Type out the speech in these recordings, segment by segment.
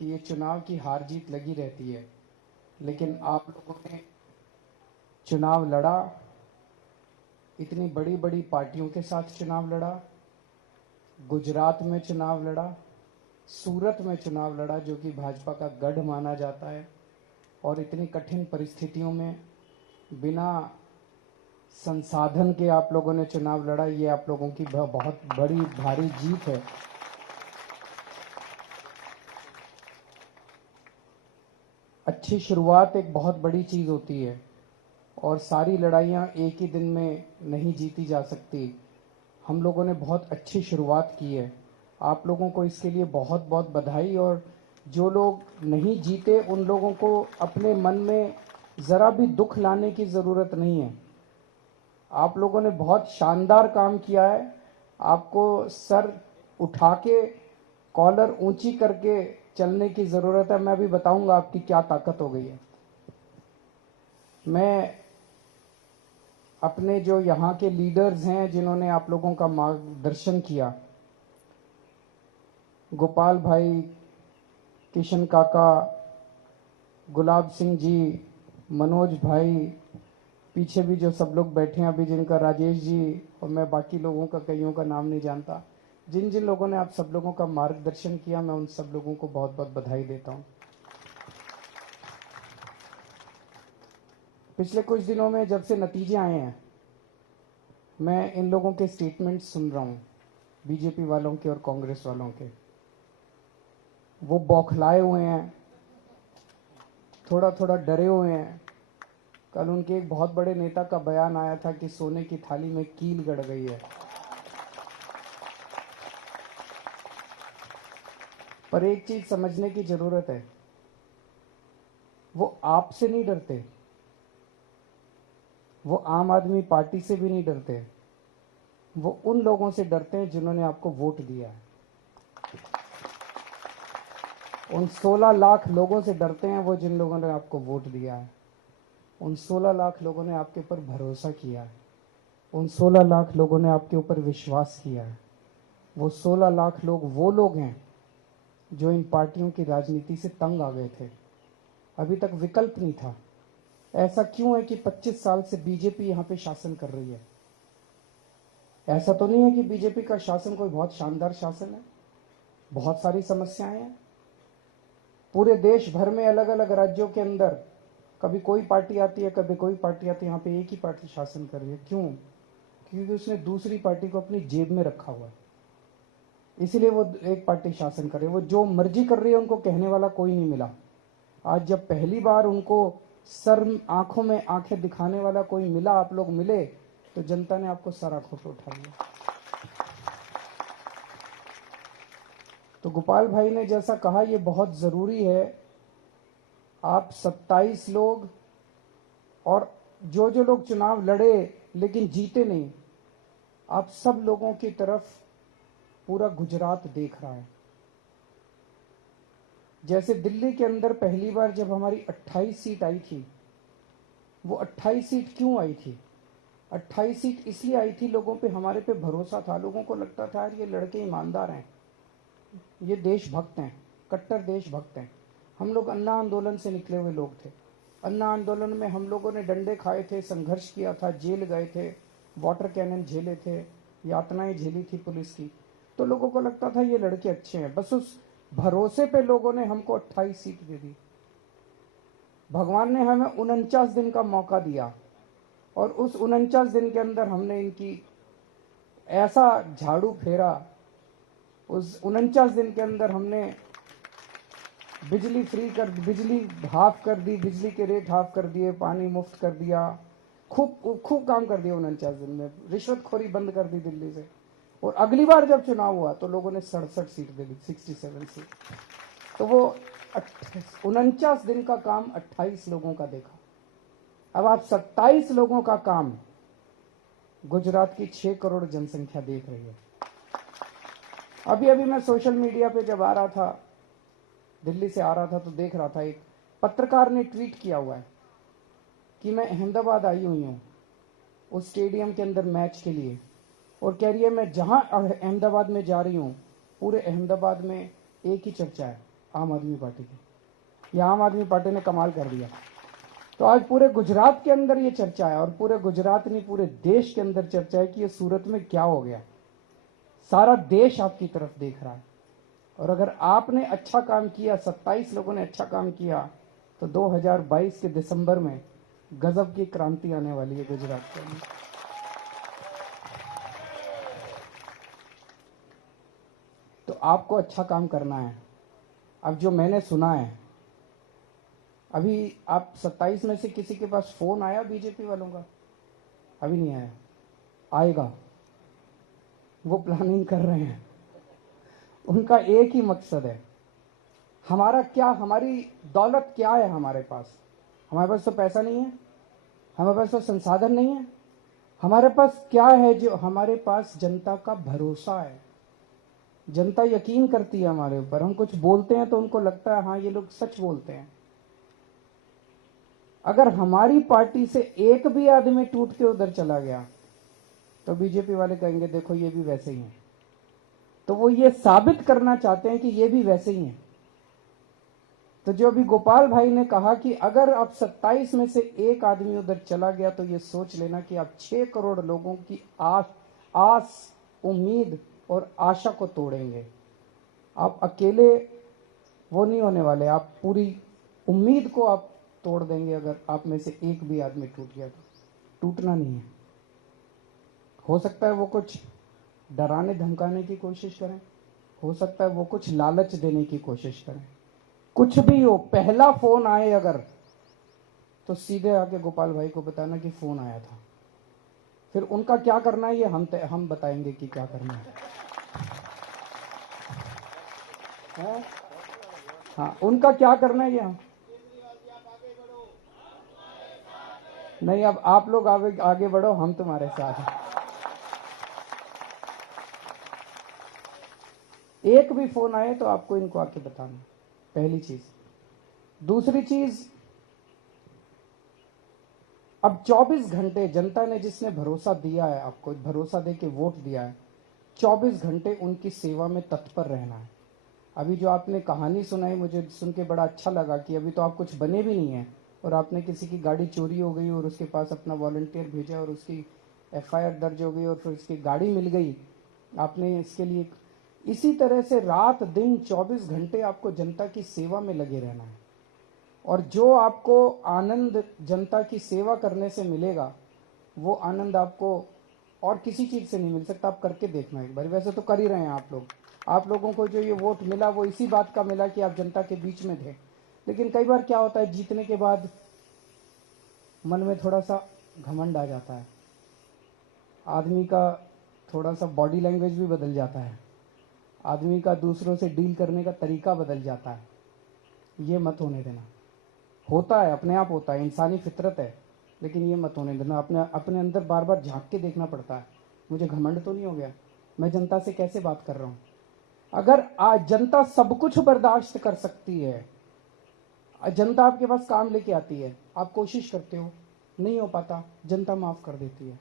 कि ये चुनाव की हार जीत लगी रहती है, लेकिन आप लोगों ने चुनाव लड़ा, इतनी बड़ी बड़ी पार्टियों के साथ चुनाव लड़ा, गुजरात में चुनाव लड़ा, सूरत में चुनाव लड़ा जो कि भाजपा का गढ़ माना जाता है, और इतनी कठिन परिस्थितियों में बिना संसाधन के आप लोगों ने चुनाव लड़ा। ये आप लोगों की बहुत बड़ी भारी जीत है। अच्छी शुरुआत एक बहुत बड़ी चीज होती है और सारी लड़ाइयां एक ही दिन में नहीं जीती जा सकती। हम लोगों ने बहुत अच्छी शुरुआत की है, आप लोगों को इसके लिए बहुत बहुत बधाई। और जो लोग नहीं जीते उन लोगों को अपने मन में जरा भी दुख लाने की जरूरत नहीं है। आप लोगों ने बहुत शानदार काम किया है। आपको सर उठा के, कॉलर ऊंची करके चलने की जरूरत है। मैं अभी बताऊंगा आपकी क्या ताकत हो गई है। मैं अपने जो यहाँ के लीडर्स हैं जिन्होंने आप लोगों का मार्गदर्शन किया, गोपाल भाई, किशन काका, गुलाब सिंह जी, मनोज भाई, पीछे भी जो सब लोग बैठे हैं अभी, जिनका राजेश जी, और मैं बाकी लोगों का कईयों का नाम नहीं जानता, जिन जिन लोगों ने आप सब लोगों का मार्गदर्शन किया, मैं उन सब लोगों को बहुत बहुत बधाई देता हूं। पिछले कुछ दिनों में जब से नतीजे आए हैं, मैं इन लोगों के स्टेटमेंट सुन रहा हूं, बीजेपी वालों के और कांग्रेस वालों के। वो बौखलाए हुए हैं, थोड़ा थोड़ा डरे हुए हैं। कल उनके एक बहुत बड़े नेता का बयान आया था कि सोने की थाली में कील गड़ गई है। पर एक चीज समझने की जरूरत है, वो आपसे नहीं डरते, वो आम आदमी पार्टी से भी नहीं डरते, वो उन लोगों से डरते हैं जिन्होंने आपको वोट दिया है। उन 16 लाख लोगों से डरते हैं वो जिन लोगों ने आपको वोट दिया है। उन 16 लाख लोगों ने आपके ऊपर भरोसा किया है। उन 16 लाख लोगों ने आपके ऊपर विश्वास किया है। वो 16 लाख लोग वो लोग हैं जो इन पार्टियों की राजनीति से तंग आ गए थे। अभी तक विकल्प नहीं था। ऐसा क्यों है कि 25 साल से बीजेपी यहां पे शासन कर रही है? ऐसा तो नहीं है कि बीजेपी का शासन कोई बहुत शानदार शासन है। बहुत सारी समस्याएं हैं पूरे देश भर में, अलग अलग राज्यों के अंदर। कभी कोई पार्टी आती है, कभी कोई पार्टी आती है, यहाँ पे एक ही पार्टी शासन कर रही है। क्यों? क्योंकि उसने दूसरी पार्टी को अपनी जेब में रखा हुआ है, इसीलिए वो एक पार्टी शासन कर रही है। वो जो मर्जी कर रही है, उनको कहने वाला कोई नहीं मिला। आज जब पहली बार उनको सर आंखों में आंखें दिखाने वाला कोई मिला, आप लोग मिले, तो जनता ने आपको सर आंखों पे उठा लिया। तो गोपाल भाई ने जैसा कहा, ये बहुत जरूरी है। आप 27 लोग और जो जो लोग चुनाव लड़े लेकिन जीते नहीं, आप सब लोगों की तरफ पूरा गुजरात देख रहा है। जैसे दिल्ली के अंदर पहली बार जब हमारी 28 सीट आई थी, वो 28 सीट क्यों आई थी? 28 सीट इसलिए आई थी, लोगों पे, हमारे पे भरोसा था। लोगों को लगता था यार ये लड़के ईमानदार हैं, ये देशभक्त हैं, कट्टर देशभक्त हैं। हम लोग अन्ना आंदोलन से निकले हुए लोग थे। अन्ना आंदोलन में हम लोगों ने डंडे खाए थे, संघर्ष किया था, जेल गए थे, वाटर कैनन झेले थे, यातनाएं झेली थी पुलिस की। तो लोगों को लगता था ये लड़के अच्छे हैं। बस उस भरोसे पे लोगों ने हमको 28 सीट दे दी। भगवान ने हमें 49 दिन का मौका दिया और उस 49 दिन के अंदर हमने इनकी ऐसा झाड़ू फेरा। उस 49 दिन के अंदर हमने बिजली फ्री कर, बिजली हाफ कर दी, बिजली के रेट हाफ कर दिए, पानी मुफ्त कर दिया, खूब खूब काम कर दिया 49 दिन में। रिश्वतखोरी बंद कर दी दिल्ली से। और अगली बार जब चुनाव हुआ तो लोगों ने 67 सीट दे दी, 67 सीट। तो वो 49 दिन का काम 28 लोगों का देखा। अब आप 27 लोगों का काम गुजरात की 6 करोड़ जनसंख्या देख रही है। अभी अभी मैं सोशल मीडिया पे जब आ रहा था, दिल्ली से आ रहा था, तो देख रहा था एक पत्रकार ने ट्वीट किया हुआ है कि मैं अहमदाबाद आई हुई हूँ उस स्टेडियम के अंदर मैच के लिए, और कह रही है मैं जहां अहमदाबाद में जा रही हूँ, पूरे अहमदाबाद में एक ही चर्चा है, आम आदमी पार्टी की। ये आम आदमी पार्टी ने कमाल कर दिया। तो आज पूरे गुजरात के अंदर ये चर्चा है, और पूरे गुजरात नहीं पूरे देश के अंदर चर्चा है कि ये सूरत में क्या हो गया। सारा देश आपकी तरफ देख रहा है। और अगर आपने अच्छा काम किया, 27 लोगों ने अच्छा काम किया, तो 2022 के दिसंबर में गजब की क्रांति आने वाली है गुजरात के अंदर। तो आपको अच्छा काम करना है। अब जो मैंने सुना है, अभी आप 27 में से किसी के पास फोन आया बीजेपी वालों का? अभी नहीं आया, आएगा। वो प्लानिंग कर रहे हैं। उनका एक ही मकसद है, हमारा क्या, हमारी दौलत क्या है हमारे पास? हमारे पास तो पैसा नहीं है, हमारे पास तो संसाधन नहीं है। हमारे पास क्या है? जो हमारे पास जनता का भरोसा है। जनता यकीन करती है हमारे ऊपर। हम कुछ बोलते हैं तो उनको लगता है हाँ ये लोग सच बोलते हैं। अगर हमारी पार्टी से एक भी आदमी टूट के उधर चला गया तो बीजेपी वाले कहेंगे देखो ये भी वैसे ही हैं। तो वो ये साबित करना चाहते हैं कि ये भी वैसे ही हैं। तो जो अभी गोपाल भाई ने कहा कि अगर आप 27 में से एक आदमी उधर चला गया तो ये सोच लेना कि आप 6 करोड़ लोगों की आस, उम्मीद और आशा को तोड़ेंगे। आप अकेले वो नहीं होने वाले, आप पूरी उम्मीद को आप तोड़ देंगे। अगर आप में से एक भी आदमी टूट गया तो टूटना नहीं है। हो सकता है वो कुछ डराने धमकाने की कोशिश करें, हो सकता है वो कुछ लालच देने की कोशिश करें, कुछ भी हो। पहला फोन आए अगर, तो सीधे आके गोपाल भाई को बताना कि फोन आया था। फिर उनका क्या करना है ये हम बताएंगे कि क्या करना है। हाँ, उनका क्या करना है ये हम नहीं। अब आप लोग आगे बढ़ो, हम तुम्हारे साथ हैं। एक भी फोन आए तो आपको इनको आके बताना, पहली चीज। दूसरी चीज, अब 24 घंटे जनता ने जिसने भरोसा दिया है आपको, भरोसा दे के वोट दिया है, 24 घंटे उनकी सेवा में तत्पर रहना है। अभी जो आपने कहानी सुनाई मुझे सुन के बड़ा अच्छा लगा कि अभी तो आप कुछ बने भी नहीं है और आपने किसी की गाड़ी चोरी हो गई और उसके पास अपना वॉलंटियर भेजा और उसकी FIR दर्ज हो गई और फिर उसकी गाड़ी मिल गई। आपने इसके लिए इसी तरह से रात दिन 24 घंटे आपको जनता की सेवा में लगे रहना है। और जो आपको आनंद जनता की सेवा करने से मिलेगा वो आनंद आपको और किसी चीज से नहीं मिल सकता। आप करके देखना एक बार। वैसे तो कर ही रहे हैं आप लोग। आप लोगों को जो ये वोट मिला वो इसी बात का मिला कि आप जनता के बीच में थे। लेकिन कई बार क्या होता है, जीतने के बाद मन में थोड़ा सा घमंड आ जाता है, आदमी का थोड़ा सा बॉडी लैंग्वेज भी बदल जाता है, आदमी का दूसरों से डील करने का तरीका बदल जाता है। ये मत होने देना। होता है, अपने आप होता है, इंसानी फितरत है, लेकिन ये मत होने देना। अपने अंदर बार बार झांक के देखना पड़ता है, मुझे घमंड तो नहीं हो गया, मैं जनता से कैसे बात कर रहा हूँ। अगर आज जनता सब कुछ बर्दाश्त कर सकती है, जनता आपके पास काम लेके आती है, आप कोशिश करते हो, नहीं हो पाता, जनता माफ कर देती है।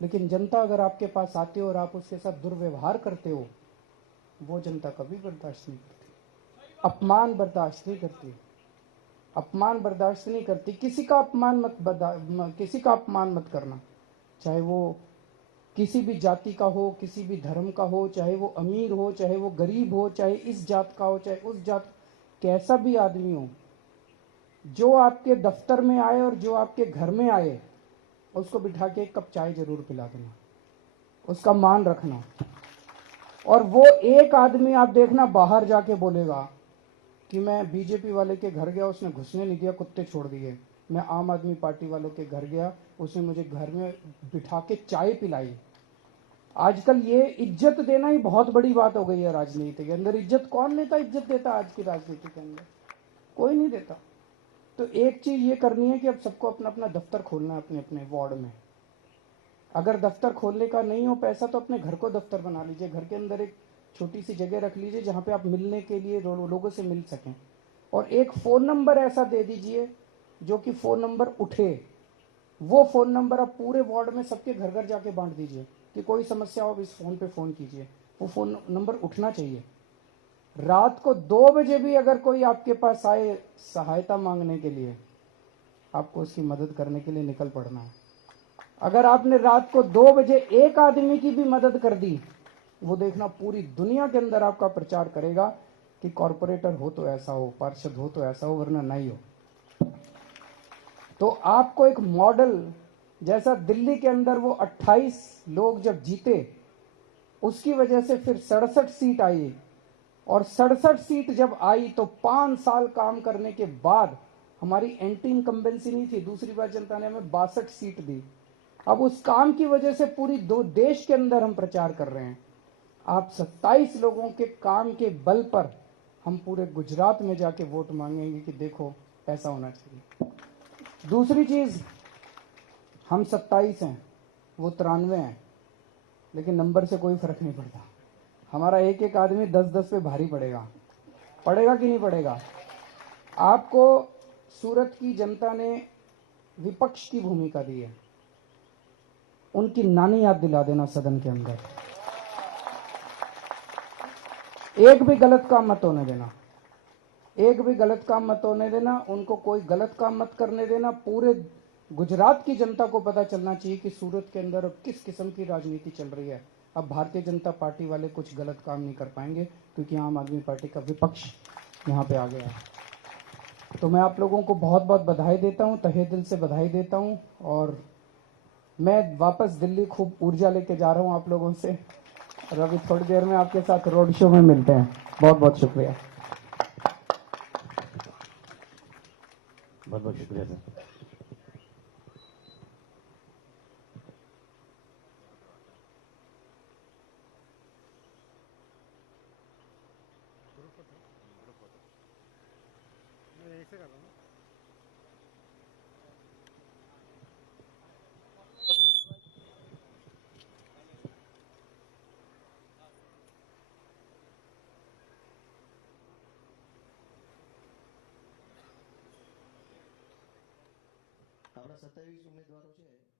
लेकिन जनता अगर आपके पास आती हो और आप उसके साथ दुर्व्यवहार करते हो, वो जनता कभी बर्दाश्त नहीं करती। अपमान बर्दाश्त नहीं करती, अपमान बर्दाश्त नहीं करती। किसी का अपमान मत करना, चाहे वो किसी भी जाति का हो, किसी भी धर्म का हो, चाहे वो अमीर हो, चाहे वो गरीब हो, चाहे इस जात का हो, चाहे उस जात, कैसा भी आदमी हो। जो आपके दफ्तर में आए और जो आपके घर में आए, उसको बिठा के एक कप चाय जरूर पिला देना, उसका मान रखना। और वो एक आदमी आप देखना बाहर जाके बोलेगा कि मैं बीजेपी वाले के घर गया, उसने घुसने नहीं दिया, कुत्ते छोड़ दिए। मैं आम आदमी पार्टी वालों के घर गया, उसने मुझे घर में बिठा के चाय पिलाई। आजकल ये इज्जत देना ही बहुत बड़ी बात हो गई है राजनीति के अंदर। इज्जत कौन लेता, इज्जत देता आज की राजनीति के अंदर? कोई नहीं देता। तो एक चीज ये करनी है कि अब सबको अपना अपना दफ्तर खोलना है अपने अपने वार्ड में। अगर दफ्तर खोलने का नहीं हो पैसा तो अपने घर को दफ्तर बना लीजिए, घर के अंदर एक छोटी सी जगह रख लीजिए जहां पे आप मिलने के लिए लोगों से मिल सकें। और एक फोन नंबर ऐसा दे दीजिए जो कि फोन नंबर उठे। वो फोन नंबर आप पूरे वार्ड में सबके घर घर जाके बांट दीजिए कि कोई समस्या हो इस फोन पे फोन कीजिए। वो फोन नंबर उठना चाहिए। रात को 2 बजे भी अगर कोई आपके पास आए सहायता मांगने के लिए, आपको उसकी मदद करने के लिए निकल पड़ना है। अगर आपने रात को 2 बजे एक आदमी की भी मदद कर दी, वो देखना पूरी दुनिया के अंदर आपका प्रचार करेगा कि कॉरपोरेटर हो तो ऐसा हो, पार्षद हो तो ऐसा हो, वरना नहीं हो। तो आपको एक मॉडल, जैसा दिल्ली के अंदर वो 28 लोग जब जीते, उसकी वजह से फिर 67 सीट आई, और 67 सीट जब आई तो 5 साल काम करने के बाद हमारी एंटी इनकम्बेंसी नहीं थी, दूसरी बार जनता ने हमें 62 सीट दी। अब उस काम की वजह से पूरी दो देश के अंदर हम प्रचार कर रहे हैं। आप 27 लोगों के काम के बल पर हम पूरे गुजरात में जाके वोट मांगेंगे कि देखो ऐसा होना चाहिए। दूसरी चीज, हम 27 हैं, वो 93 हैं, लेकिन नंबर से कोई फर्क नहीं पड़ता। हमारा एक एक आदमी 10-10 पे भारी पड़ेगा, पड़ेगा कि नहीं पड़ेगा? आपको सूरत की जनता ने विपक्ष की भूमिका दी है, उनकी नानी याद दिला देना सदन के अंदर। एक भी गलत काम मत होने देना, एक भी गलत काम मत होने देना, उनको कोई गलत काम मत करने देना। पूरे गुजरात की जनता को पता चलना चाहिए कि सूरत के अंदर अब किस किस्म की राजनीति चल रही है। अब भारतीय जनता पार्टी वाले कुछ गलत काम नहीं कर पाएंगे, क्योंकि आम आदमी पार्टी का विपक्ष यहाँ पे आ गया है। तो मैं आप लोगों को बहुत बहुत बधाई देता हूँ, तहे दिल से बधाई देता हूँ, और मैं वापस दिल्ली खूब ऊर्जा लेके जा रहा हूँ आप लोगों से, और अभी थोड़ी देर में आपके साथ रोड शो में मिलते हैं। बहुत बहुत शुक्रिया। बहुत बहुत शुक्रिया सर। આપણા 27 ઉમેદવારો છે